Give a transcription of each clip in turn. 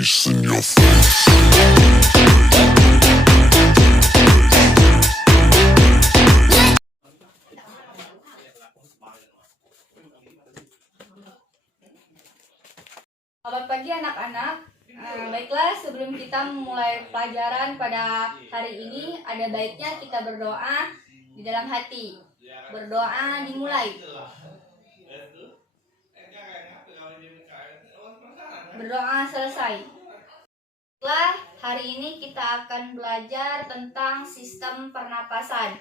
bass in your face. Selamat pagi anak-anak. Baiklah, sebelum kita memulai pelajaran pada hari ini, ada baiknya kita berdoa di dalam hati. Berdoa dimulai. Berdoa selesai. Baiklah, hari ini kita akan belajar tentang sistem pernapasan.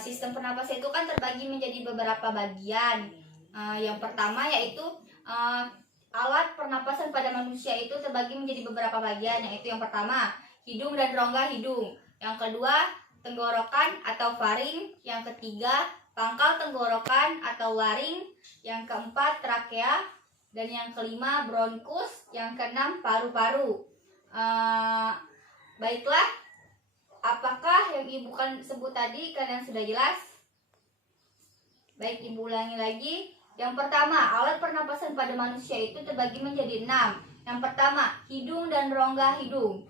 Sistem pernapasan itu kan terbagi menjadi beberapa bagian. Yang pertama yaitu alat pernapasan pada manusia itu terbagi menjadi beberapa bagian, yaitu yang pertama hidung dan rongga hidung, yang kedua tenggorokan atau faring, yang ketiga pangkal tenggorokan atau laring, yang keempat trakea, dan yang kelima bronkus, yang keenam paru-paru. Baiklah, apakah yang ibu kan sebut tadi kalian sudah jelas? Baik, ibu ulangi lagi. Yang pertama, alat pernapasan pada manusia itu terbagi menjadi 6. Yang pertama, hidung dan rongga hidung.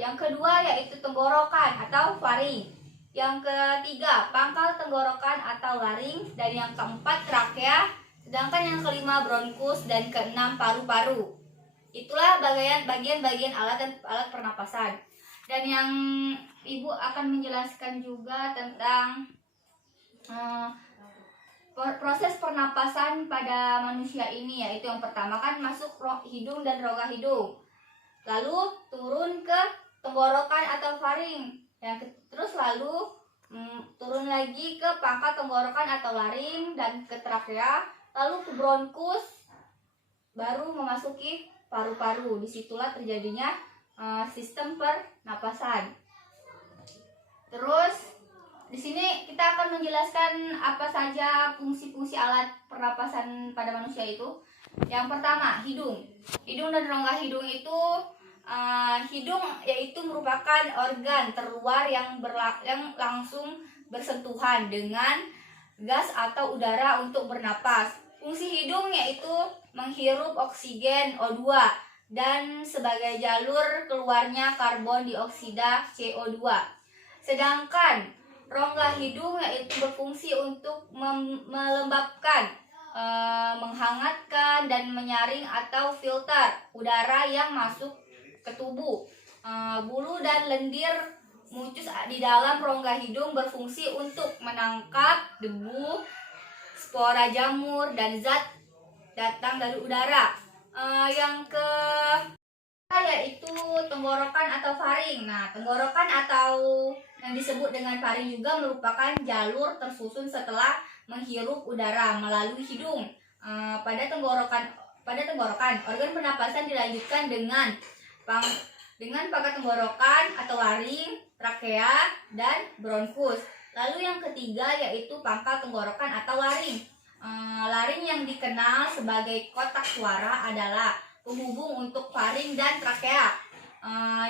Yang kedua yaitu tenggorokan atau faring. Yang ketiga, pangkal tenggorokan atau laring. Dan yang keempat, trakea. Sedangkan yang kelima, bronkus. Dan keenam, paru-paru. Itulah bagian-bagian alat pernapasan. Dan yang ibu akan menjelaskan juga tentang proses pernapasan pada manusia ini, yaitu yang pertama kan masuk hidung dan rongga hidung, lalu turun ke tenggorokan atau faring, terus lalu turun lagi ke pangkal tenggorokan atau laring dan ke trakea, lalu ke bronkus, baru memasuki paru-paru. Disitulah terjadinya sistem pernapasan. Terus di sini kita akan menjelaskan apa saja fungsi-fungsi alat pernapasan pada manusia itu. Yang pertama, hidung. Hidung dan rongga hidung itu, hidung yaitu merupakan organ terluar yang langsung bersentuhan dengan gas atau udara untuk bernapas. Fungsi hidung yaitu menghirup oksigen O2 dan sebagai jalur keluarnya karbon dioksida CO2. Sedangkan rongga hidung yaitu berfungsi untuk melembabkan, menghangatkan dan menyaring atau filter udara yang masuk ke tubuh. Bulu dan lendir mucus di dalam rongga hidung berfungsi untuk menangkap debu, spora jamur dan zat datang dari udara. Yang yaitu tenggorokan atau faring. Nah, tenggorokan atau yang disebut dengan faring juga merupakan jalur tersusun setelah menghirup udara melalui hidung. Pada tenggorokan organ pernapasan dilanjutkan dengan pangkal tenggorokan atau laring, trakea, dan bronkus. Lalu yang ketiga yaitu pangkal tenggorokan atau laring. Laring yang dikenal sebagai kotak suara adalah penghubung untuk faring dan trakea.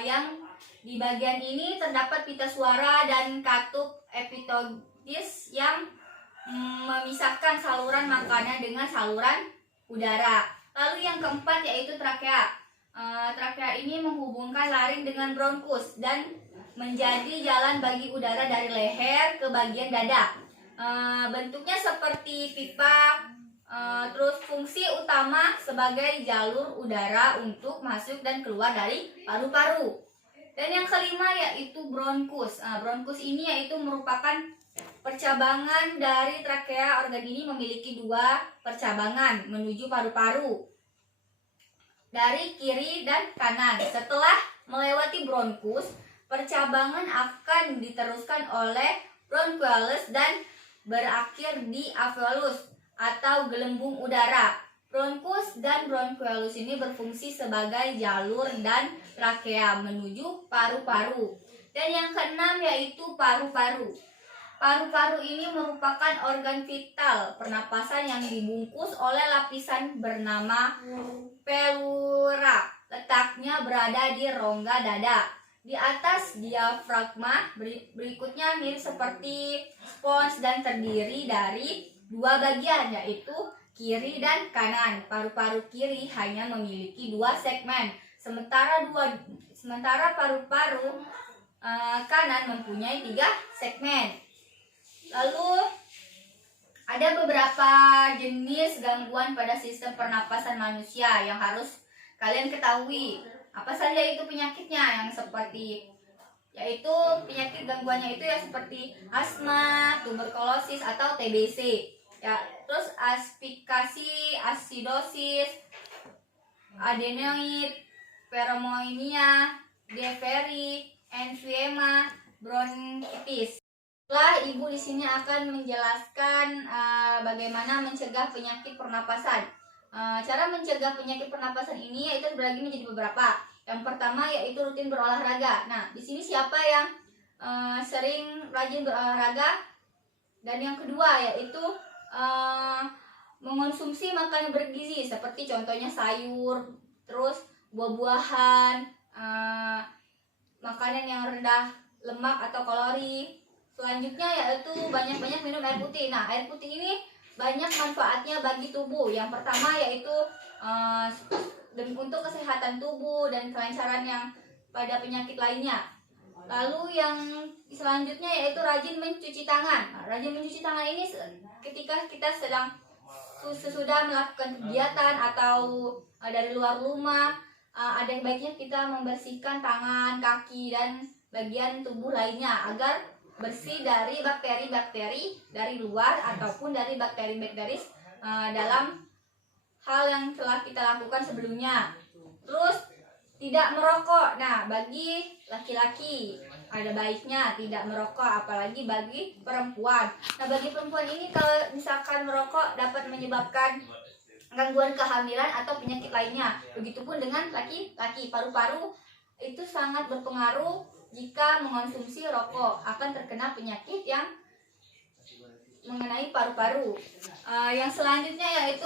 Yang di bagian ini terdapat pita suara dan katup epitotis yang memisahkan saluran makanan dengan saluran udara. Lalu yang keempat yaitu trakea. Trakea ini menghubungkan laring dengan bronkus dan menjadi jalan bagi udara dari leher ke bagian dada. Bentuknya seperti pipa. Terus fungsi utama sebagai jalur udara untuk masuk dan keluar dari paru-paru. Dan yang kelima yaitu bronkus. Bronkus ini yaitu merupakan percabangan dari trakea. Organ ini memiliki 2 percabangan menuju paru-paru dari kiri dan kanan. Setelah melewati bronkus, percabangan akan diteruskan oleh bronchioles dan berakhir di alveolus atau gelembung udara. Bronkus dan bronchioles ini berfungsi sebagai jalur dan trakea menuju paru-paru. Dan yang keenam yaitu paru-paru. Paru-paru ini merupakan organ vital pernapasan yang dibungkus oleh lapisan bernama pleura. Letaknya berada di rongga dada, di atas diafragma. Berikutnya mirip seperti spons dan terdiri dari 2 bagian, yaitu kiri dan kanan. Paru-paru kiri hanya memiliki 2 segmen, sementara paru-paru kanan mempunyai 3 segmen. Lalu ada beberapa jenis gangguan pada sistem pernapasan manusia yang harus kalian ketahui. Apa saja itu penyakitnya, yang seperti yaitu penyakit gangguannya itu ya seperti asma, tuberkulosis atau TBC. Ya, terus aspikasi, asidosis, adenoid, pneumonia, difteri, emfyema, bronkitis. Setelah ibu di sini akan menjelaskan bagaimana mencegah penyakit pernapasan. Cara mencegah penyakit pernapasan ini yaitu terbagi menjadi beberapa. Yang pertama yaitu rutin berolahraga. Nah, di sini siapa yang sering rajin berolahraga? Dan yang kedua yaitu mengonsumsi makanan bergizi seperti contohnya sayur, terus buah-buahan, makanan yang rendah lemak atau kalori. Selanjutnya yaitu banyak-banyak minum air putih. Nah, air putih ini banyak manfaatnya bagi tubuh. Yang pertama yaitu untuk kesehatan tubuh dan kelancaran yang pada penyakit lainnya. Lalu yang selanjutnya yaitu rajin mencuci tangan. Nah, rajin mencuci tangan ini ketika kita sedang sesudah melakukan kegiatan atau dari luar rumah, ada baiknya kita membersihkan tangan, kaki, dan bagian tubuh lainnya agar bersih dari bakteri-bakteri dari luar ataupun dari bakteri-bakteri dalam hal yang telah kita lakukan sebelumnya. Terus tidak merokok. Nah, bagi laki-laki ada baiknya tidak merokok, apalagi bagi perempuan. Nah, bagi perempuan ini kalau misalkan merokok dapat menyebabkan gangguan kehamilan atau penyakit lainnya. Begitupun dengan laki-laki, paru-paru itu sangat berpengaruh. Jika mengonsumsi rokok akan terkena penyakit yang mengenai paru-paru. Yang selanjutnya yaitu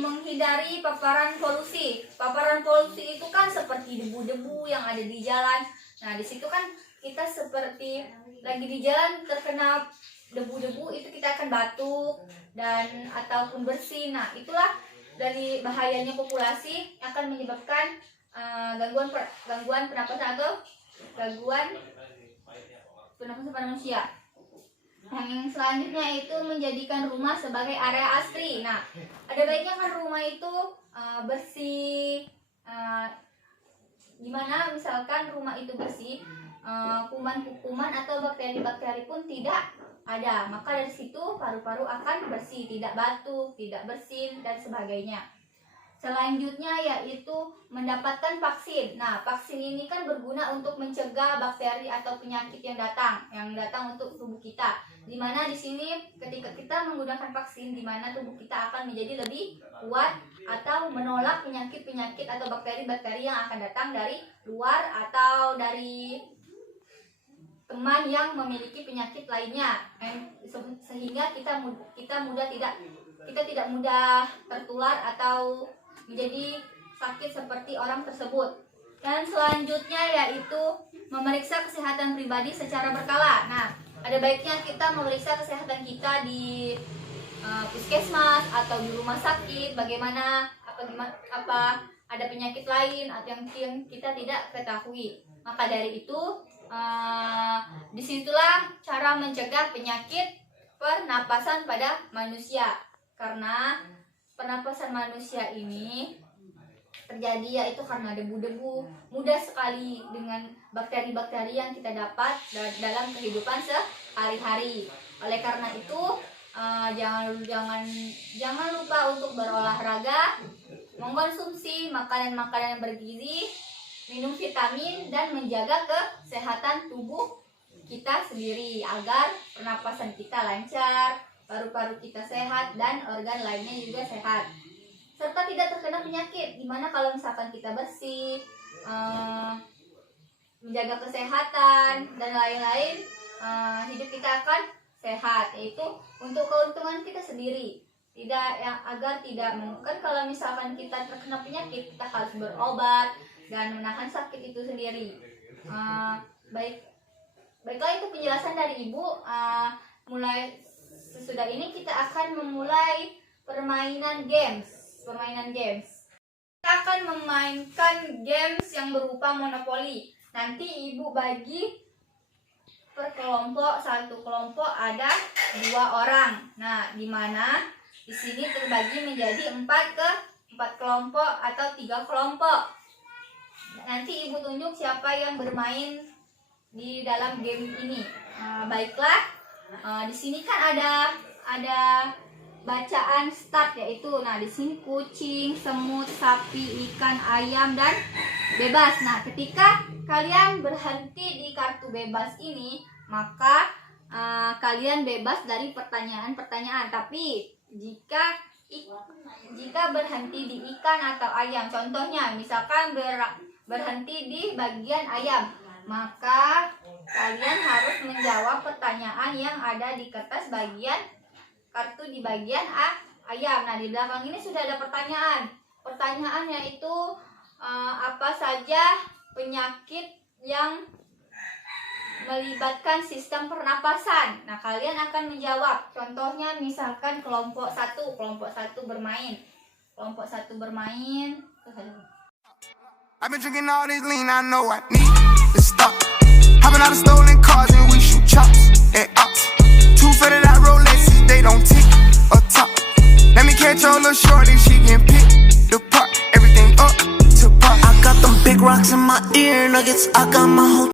menghindari paparan polusi. Paparan polusi itu kan seperti debu-debu yang ada di jalan. Nah, di situ kan kita seperti lagi di jalan terkena debu-debu, itu kita akan batuk dan ataupun bersin. Nah, itulah dari bahayanya populasi akan menyebabkan gangguan pernapasan atau gangguan pernapasan pada manusia. Yang selanjutnya itu menjadikan rumah sebagai area asri. Nah, ada baiknya kan rumah itu bersih. Gimana misalkan rumah itu bersih, kuman-kuman atau bakteri-bakteri pun tidak ada. Maka dari situ paru-paru akan bersih, tidak batuk, tidak bersin, dan sebagainya. Selanjutnya yaitu mendapatkan vaksin. Nah, vaksin ini kan berguna untuk mencegah bakteri atau penyakit yang datang untuk tubuh kita. Dimana di sini ketika kita menggunakan vaksin, dimana tubuh kita akan menjadi lebih kuat atau menolak penyakit-penyakit atau bakteri-bakteri yang akan datang dari luar atau dari teman yang memiliki penyakit lainnya, sehingga kita tidak mudah tertular atau menjadi sakit seperti orang tersebut. Dan selanjutnya yaitu memeriksa kesehatan pribadi secara berkala. Nah, ada baiknya kita memeriksa kesehatan kita di puskesmas atau di rumah sakit. Bagaimana apa ada penyakit lain atau yang kita tidak ketahui. Maka dari itu disitulah cara mencegah penyakit pernapasan pada manusia. Karena pernapasan manusia ini terjadi yaitu karena debu-debu, mudah sekali dengan bakteri-bakteri yang kita dapat dalam kehidupan sehari-hari. Oleh karena itu jangan lupa untuk berolahraga, mengkonsumsi makanan-makanan yang bergizi, minum vitamin, dan menjaga kesehatan tubuh kita sendiri agar pernapasan kita lancar, paru-paru kita sehat, dan organ lainnya juga sehat, serta tidak terkena penyakit. Dimana kalau misalkan kita bersih, menjaga kesehatan dan lain-lain, hidup kita akan sehat. Yaitu untuk keuntungan kita sendiri, agar tidak kan kalau misalkan kita terkena penyakit, kita harus berobat dan menahan sakit itu sendiri. Baiklah, itu penjelasan dari Ibu. Mulai sesudah ini kita akan memulai permainan games. Kita akan memainkan games yang berupa monopoli. Nanti ibu bagi per kelompok, satu kelompok ada 2 orang. Nah, di mana di sini terbagi menjadi 4 kelompok atau 3 kelompok. Nanti ibu tunjuk siapa yang bermain di dalam game ini. Baiklah, di sini kan ada bacaan start, yaitu di sini kucing, semut, sapi, ikan, ayam, dan bebas. Nah, ketika kalian berhenti di kartu bebas ini, maka kalian bebas dari pertanyaan-pertanyaan. Tapi jika berhenti di ikan atau ayam, contohnya misalkan berhenti di bagian ayam, maka kalian harus menjawab pertanyaan yang ada di kertas bagian kartu di bagian ayam. Nah, di belakang ini sudah ada pertanyaan yaitu apa saja penyakit yang melibatkan sistem pernapasan. Nah, kalian akan menjawab. Contohnya misalkan kelompok satu bermain. I've been drinking all this lean, I know I need to stop. Hopping out of stolen cars and we shoot chops and ops. 2 fitted out Rolexes, they don't tick or top. Let me catch your little shorty, she can pick the part. Everything up to par. I got them big rocks in my ear nuggets. I got my whole